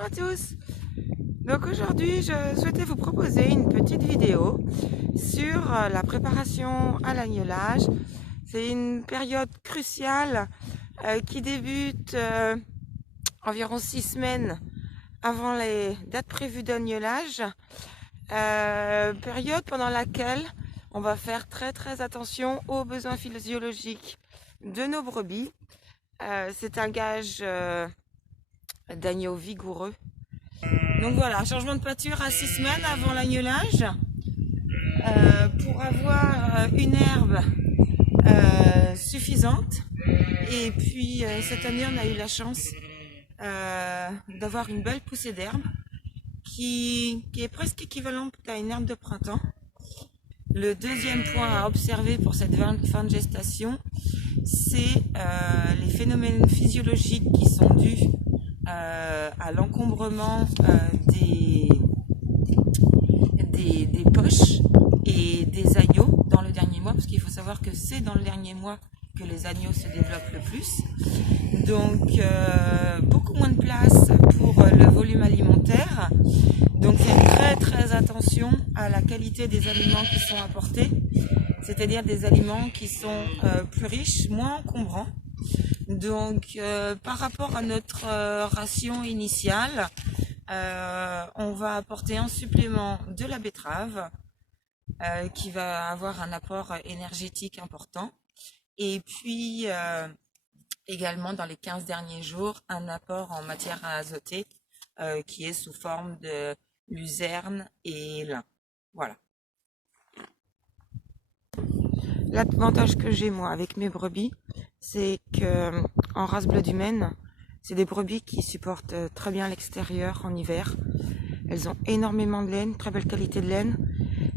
Bonjour à tous. Donc aujourd'hui je souhaitais vous proposer une petite vidéo sur la préparation à l'agnelage. C'est une période cruciale qui débute environ 6 semaines avant les dates prévues d'agnelage. Période pendant laquelle on va faire très attention aux besoins physiologiques de nos brebis. C'est un gage d'agneau vigoureux. Donc voilà, changement de pâture à 6 semaines avant l'agnelage pour avoir une herbe suffisante. Et puis cette année on a eu la chance d'avoir une belle poussée d'herbe qui est presque équivalente à une herbe de printemps. Le deuxième point à observer pour cette fin de gestation, c'est les phénomènes physiologiques qui sont dus à l'encombrement des poches et des agneaux dans le dernier mois, parce qu'il faut savoir que c'est dans le dernier mois que les agneaux se développent le plus. Donc beaucoup moins de place pour le volume alimentaire. Donc faites très attention à la qualité des aliments qui sont apportés, c'est-à-dire des aliments qui sont plus riches, moins encombrants. Donc par rapport à notre ration initiale, on va apporter en supplément de la betterave qui va avoir un apport énergétique important. Et puis également dans les 15 derniers jours, un apport en matière à azoter qui est sous forme de luzerne et lin. Voilà. L'avantage que j'ai moi avec mes brebis, c'est que en race bleu du Maine, c'est des brebis qui supportent très bien l'extérieur en hiver. Elles ont énormément de laine, très belle qualité de laine.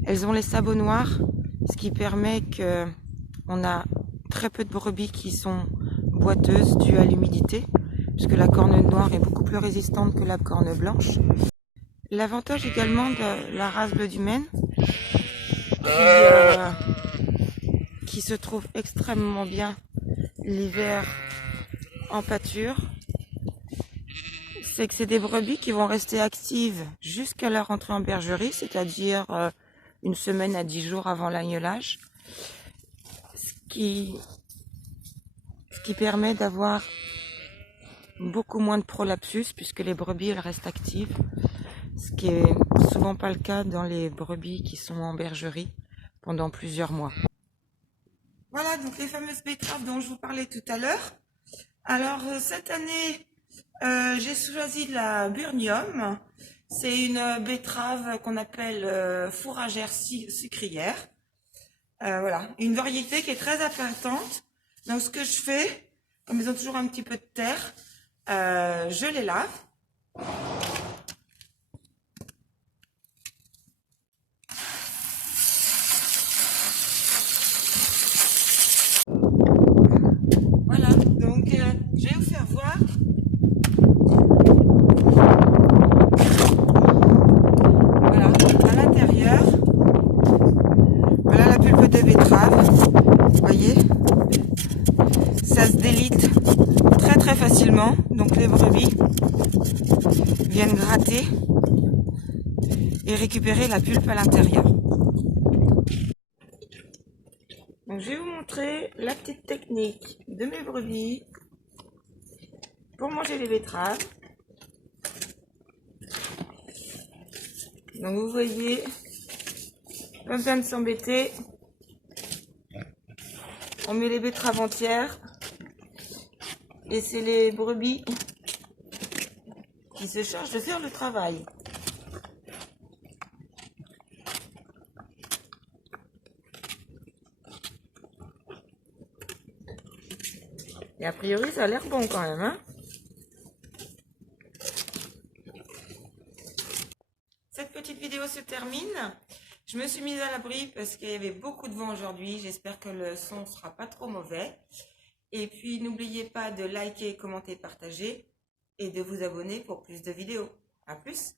Elles ont les sabots noirs, ce qui permet que on a très peu de brebis qui sont boiteuses dues à l'humidité, puisque la corne noire est beaucoup plus résistante que la corne blanche. L'avantage également de la race bleu du Maine, qui se trouve extrêmement bien l'hiver en pâture, c'est que c'est des brebis qui vont rester actives jusqu'à leur entrée en bergerie, c'est-à-dire une semaine à 10 jours avant l'agnelage, ce qui permet d'avoir beaucoup moins de prolapsus puisque les brebis elles restent actives, ce qui est souvent pas le cas dans les brebis qui sont en bergerie pendant plusieurs mois. Voilà donc les fameuses betteraves dont je vous parlais tout à l'heure. Alors cette année j'ai choisi de la Burnium. C'est une betterave qu'on appelle fourragère sucrière. Voilà, une variété qui est très appétante. Donc ce que je fais, comme ils ont toujours un petit peu de terre, je les lave. Voilà, donc je vais vous faire voir. Voilà, à l'intérieur, voilà la pulpe de betterave. Vous voyez, ça se délite très facilement. Donc les brebis viennent gratter et récupérer la pulpe à l'intérieur. Donc je vais vous montrer la petite technique de mes brebis pour manger les betteraves. Donc vous voyez, pas besoin de s'embêter. On met les betteraves entières et c'est les brebis qui se chargent de faire le travail. Et a priori ça a l'air bon quand même, hein. Cette petite vidéo se termine. Je me suis mise à l'abri parce qu'il y avait beaucoup de vent aujourd'hui. J'espère que le son ne sera pas trop mauvais. Et puis n'oubliez pas de liker, commenter, partager et de vous abonner pour plus de vidéos. À plus!